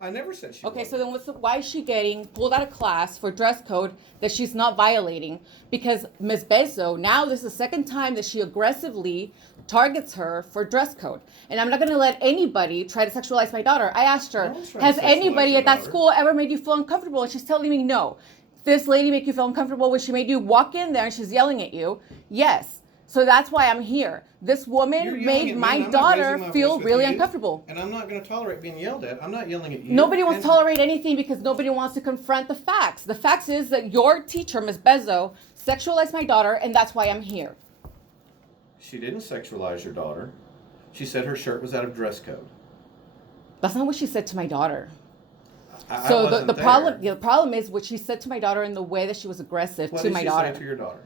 I never said she Okay, wasn't. so then why is she getting pulled out of class for dress code that she's not violating? Because Ms. Bezzo, now this is the second time that she aggressively targets her for dress code. And I'm not going to let anybody try to sexualize my daughter. I asked her, No one's trying has to sexualize anybody your at that daughter. school ever made you feel uncomfortable? And she's telling me no. This lady make you feel uncomfortable when she made you walk in there and she's yelling at you? Yes. So that's why I'm here. This You're woman yelling made at me, my and I'm not daughter raising my feel voice with really you, uncomfortable. And I'm not going to tolerate being yelled at. I'm not yelling at you. Nobody wants and to tolerate anything because nobody wants to confront the facts. The facts is that your teacher, Ms. Bezzo, sexualized my daughter, and that's why I'm here. She didn't sexualize your daughter. She said her shirt was out of dress code. That's not what she said to my daughter. I So wasn't the there. problem is what she said to my daughter in the way that she was aggressive What to did my she daughter. say to your daughter?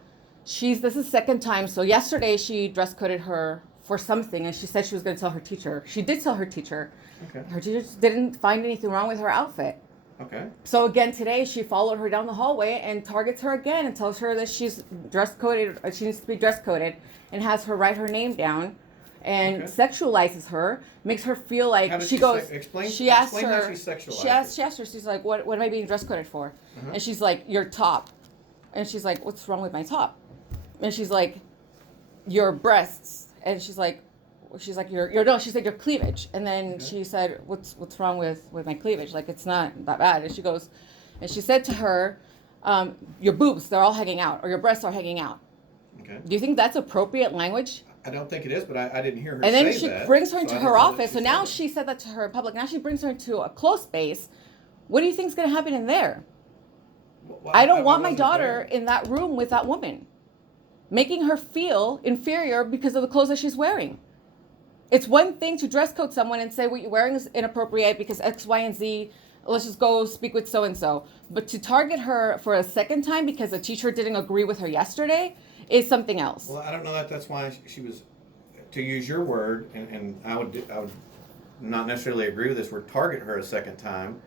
This is second time. So yesterday she dress coded her for something, and she said she was going to tell her teacher. She did tell her teacher. Okay. Her teacher didn't find anything wrong with her outfit. Okay. So again today she followed her down the hallway and targets her again and tells her that she's dress coded. She needs to be dress coded, and has her write her name down, and Okay. sexualizes her, makes her feel like How does she she goes. explain? She asked explain her. how she sexualized She asked her. She's like, "What am I being dress coded for?" Uh-huh. And she's like, "Your top." And she's like, "What's wrong with my top?" And she's like, "Your breasts." And she's like, your no. She said your cleavage. And then Okay. she said, "What's wrong with my cleavage? Like it's not that bad." And she goes, and she said to her, "Your boobs, they're all hanging out, or your breasts are hanging out." Okay. Do you think that's appropriate language? I don't think it is, but I didn't hear her And say then she that. brings her so into I her don't know that office. So said now that. she said that to her in public. Now she brings her into a closed space. What do you think is going to happen in there? Well, I don't want my wasn't daughter there. in that room with that woman, making her feel inferior because of the clothes that she's wearing. It's one thing to dress code someone and say what you're wearing is inappropriate because X, Y, and Z. Let's just go speak with so and so. But to target her for a second time because the teacher didn't agree with her yesterday is something else. Well, I don't know that that's why she was, to use your word, and I would not necessarily agree with this word, target her a second time.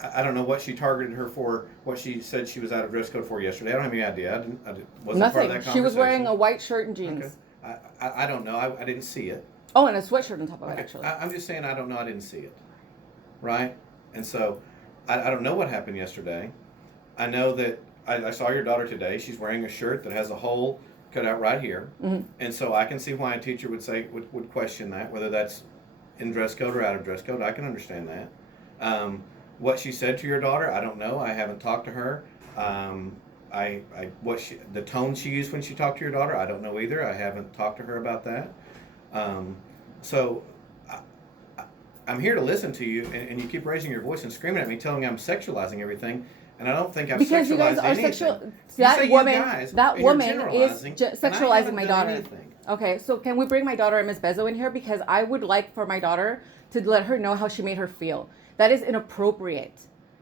I don't know what she targeted her for, what she said she was out of dress code for yesterday. I don't have any idea. I wasn't Nothing. part of that conversation. She was wearing a white shirt and jeans. Okay. I don't know. I didn't see it. Oh, and a sweatshirt on top of it, Okay. actually. I'm just saying I don't know. I didn't see it. Right? And so I don't know what happened yesterday. I know that I saw your daughter today. She's wearing a shirt that has a hole cut out right here. Mm-hmm. And so I can see why a teacher would question that, whether that's in dress code or out of dress code. I can understand that. What she said to your daughter, I don't know. I haven't talked to her. The tone she used when she talked to your daughter, I don't know either. I haven't talked to her about that. So I'm here to listen to you, and you keep raising your voice and screaming at me, telling me I'm sexualizing everything, and I don't think I've Because sexualized you guys are anything. sexual. You say you guys, That and you're woman is generalizing, and I sexualizing haven't my done daughter. anything. Okay, so can we bring my daughter and Miss Bezzo in here because I would like for my daughter to let her know how she made her feel. That is inappropriate.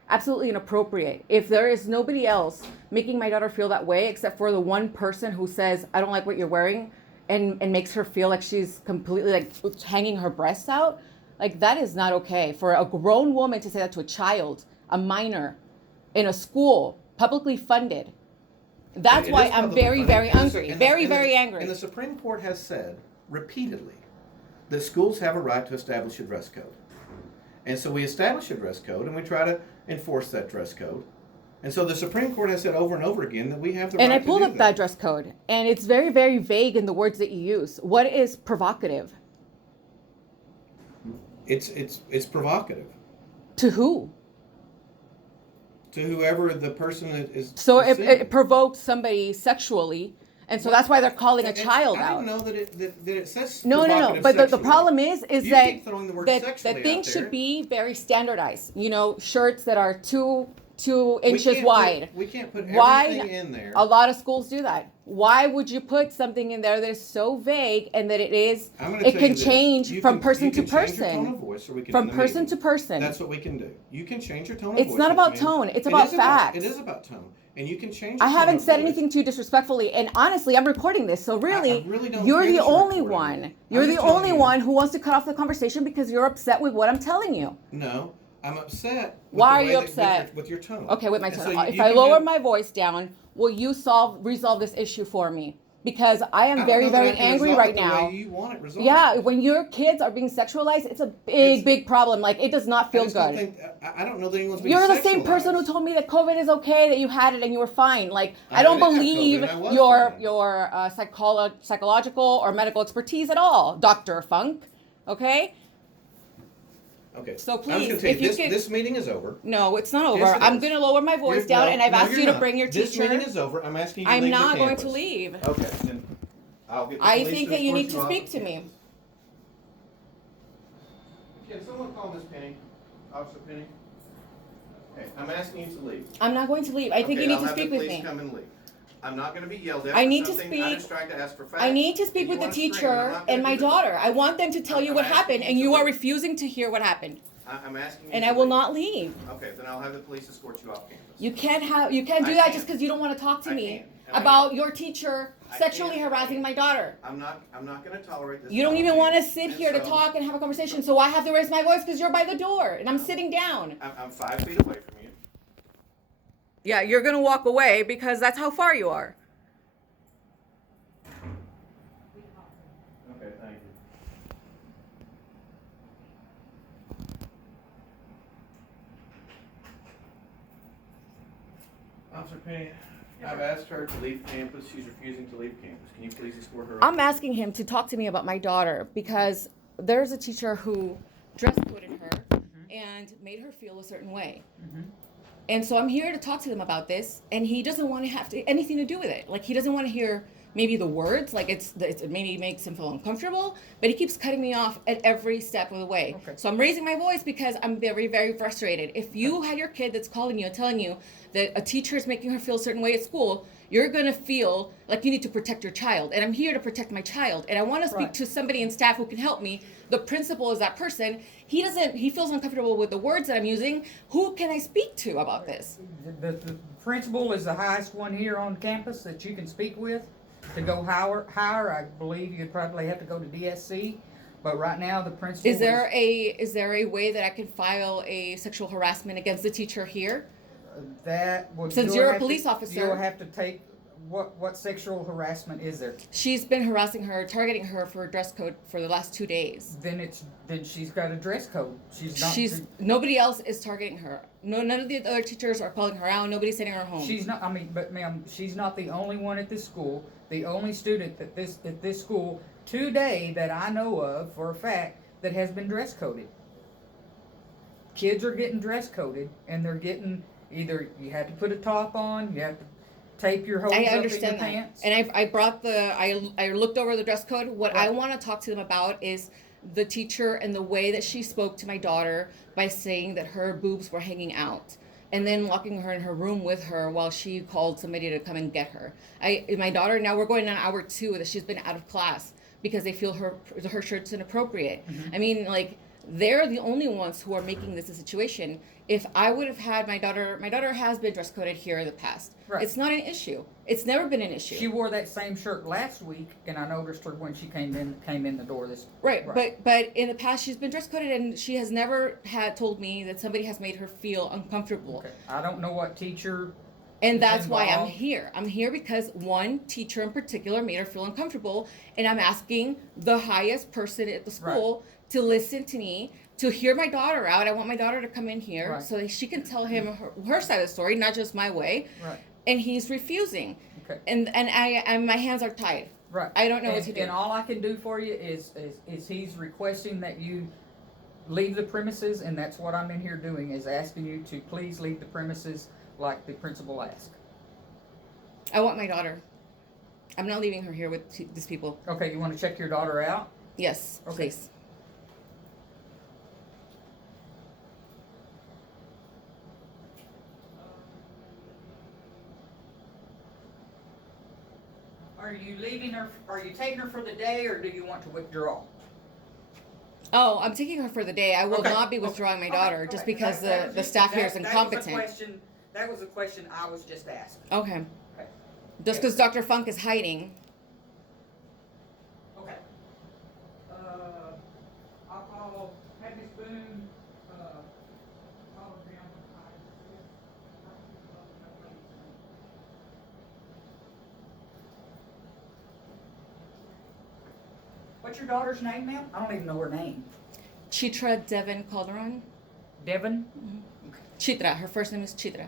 Absolutely inappropriate. If there is nobody else making my daughter feel that way except for the one person who says, "I don't like what you're wearing," and makes her feel like she's completely like hanging her breasts out, like that is not okay. For a grown woman to say that to a child, a minor, in a school, publicly funded. That's It why is I'm publicly very, funded. very And the- angry. and the- Very, and the- very angry. And the Supreme Court has said repeatedly that schools have a right to establish a dress code. And so we establish a dress code and we try to enforce that dress code. And so the Supreme Court has said over and over again that we have the right And I to pulled do up that dress code, and it's very, very vague in the words that you use. What is provocative? It's provocative To who? to whoever the person is. So is it provokes somebody sexually, and so that's why they're calling a And child I out. didn't know that it says No. provocative But the sexually. problem is You that keep throwing the word that sexually things out there. should be very standardized. You know, shirts that are two We inches can't wide. we can't put Why? everything in there. A lot of schools do that. Why would you put something in there that is so vague and that it I'm gonna it tell can you this. change You from can- person you to can change your tone person? of voice so we can From end the person meeting. to person. That's what we can do. You can change your tone of It's voice. not with about me. tone. It's It about is facts. It is about tone, and you can change. I your tone haven't of said voice. anything to you disrespectfully, and honestly, I'm recording this, so really, really don't you're care the that you're only recording. one. You're I'm the just telling only you. one who wants to cut off the conversation because you're upset with what I'm telling you. No, I'm upset. With Why the are way you that- upset? with your tone? Okay, with my And tone. so you If I can lower have- my voice down, will you resolve this issue for me? because I am I don't very, know that very I can angry resolve right it the now. way you want it resolved. Yeah, when your kids are being sexualized, it's a big problem. Like, it does not I feel just don't good. think, I don't know that anyone's being You're the same person who sexualized. told me that COVID is okay, that you had it and you were fine. Like, I I don't did have believe COVID and I was your fine. your psychological or medical expertise at all, Dr. Funk. Okay? Okay. So I'm just please, gonna tell you, if you this can. this meeting is over. No, it's not over. Yes, it I'm is. going to lower my voice You're- down, no, and I've no, asked you're you to not. bring your This teacher. meeting is over. I'm asking you to I'm leave not the going campus. to leave. Okay, then I'll get the I police think to that you escort need to off speak the to me. campus. Can someone call Miss Penny? Officer Penny? Okay, I'm asking you to leave. I'm not going to leave. I think you need I'll to have speak the with police me. come and leave. I'm not going to be yelled at. I for need to something. I speak. just tried to ask for facts. I need to and speak you with the wanna scream, teacher I'm not gonna and my do that. daughter. I want them to tell you I'm what asking happened, you and to you are leave. refusing to hear what happened. I'm asking you And to I will leave. not leave. Okay, then I'll have the police escort you off campus. You can't do I that can't. just because you don't want to talk to I me can't, and I about can't. your teacher I sexually can't. harassing my daughter. I'm not going to tolerate this. You don't even want to sit And here to so, talk and have a conversation, so I have to raise my voice because you're by the door and I'm sitting down. I'm 5 feet away from you. Yeah, you're gonna walk away because that's how far you are. Okay, thank you. Officer Penny, I've asked her to leave campus. She's refusing to leave campus. Can you please escort her? I'm asking him to talk to me about my daughter because there's a teacher who dress coded her and made her feel a certain way. And so I'm here to talk to them about this, and he doesn't want to have anything to do with it. Like, he doesn't want to hear maybe the words, like it maybe makes him feel uncomfortable, but he keeps cutting me off at every step of the way. Okay. So I'm raising my voice because I'm very, very frustrated. If you had your kid that's calling you and telling you that a teacher is making her feel a certain way at school, you're going to feel like you need to protect your child. And I'm here to protect my child. And I want to speak Right. to somebody in staff who can help me. The principal is that person. He feels uncomfortable with the words that I'm using. Who can I speak to about this? The principal is the highest one here on campus that you can speak with. To go higher, I believe you'd probably have to go to DSC. But right now, the principal Is there a way that I can file a sexual harassment against the teacher here? that would. Since you'll you're a have to- police officer. you'll have to take what sexual harassment is there? She's been harassing her, targeting her for a dress code for the last 2 days. Then she's got a dress code. She's not. Nobody else is targeting her. No, none of the other teachers are calling her out. Nobody's sending her home. She's not. I mean, but ma'am, she's not the only one at this school. The only student at this school today that I know of for a fact that has been dress coded. Kids are getting dress coded, and they're getting either you have to put a top on, you have to tape your hose I up in your understand that, pants. and I looked over the dress code. What I Right. want to talk to them about is the teacher and the way that she spoke to my daughter by saying that her boobs were hanging out, and then locking her in her room with her while she called somebody to come and get her. My daughter, now we're going on hour 2 that she's been out of class because they feel her shirt's inappropriate. I mean, like, they're the only ones who are making this a situation. If I would have had my daughter has been dress coded here in the past. Right. It's not an issue. It's never been an issue. She wore that same shirt last week, and I noticed her when she came in the door this. Right, but in the past she's been dress coded, and she has never had told me that somebody has made her feel uncomfortable. Okay. I don't know what teacher. And is that's why I'm involved. here. I'm here because one teacher in particular made her feel uncomfortable, and I'm asking the highest person at the school to listen to me, to hear my daughter out. I want my daughter to come in here Right. so that she can tell him her side of the story, not just my way. Right. And he's refusing. Okay. And my hands are tied. Right. I don't know what to do. And all I can do for you is he's requesting that you leave the premises, and that's what I'm in here doing, is asking you to please leave the premises like the principal asked. I want my daughter. I'm not leaving her here with these people. Okay, you want to check your daughter out? Yes, Okay. please. Are you leaving her, are you taking her for the day, or do you want to withdraw? Oh, I'm taking her for the day. I will Okay, not be okay, withdrawing my okay, daughter okay. just because That was the just- staff here is that was a incompetent. That was a question I was just asking. Okay. Okay. Just because Dr. Funk is hiding. Okay. I'll call Miss Boone, call her down. What's your daughter's name, ma'am? I don't even know her name. Chitra Devon Calderon. Devon? Chitra. Her first name is Chitra.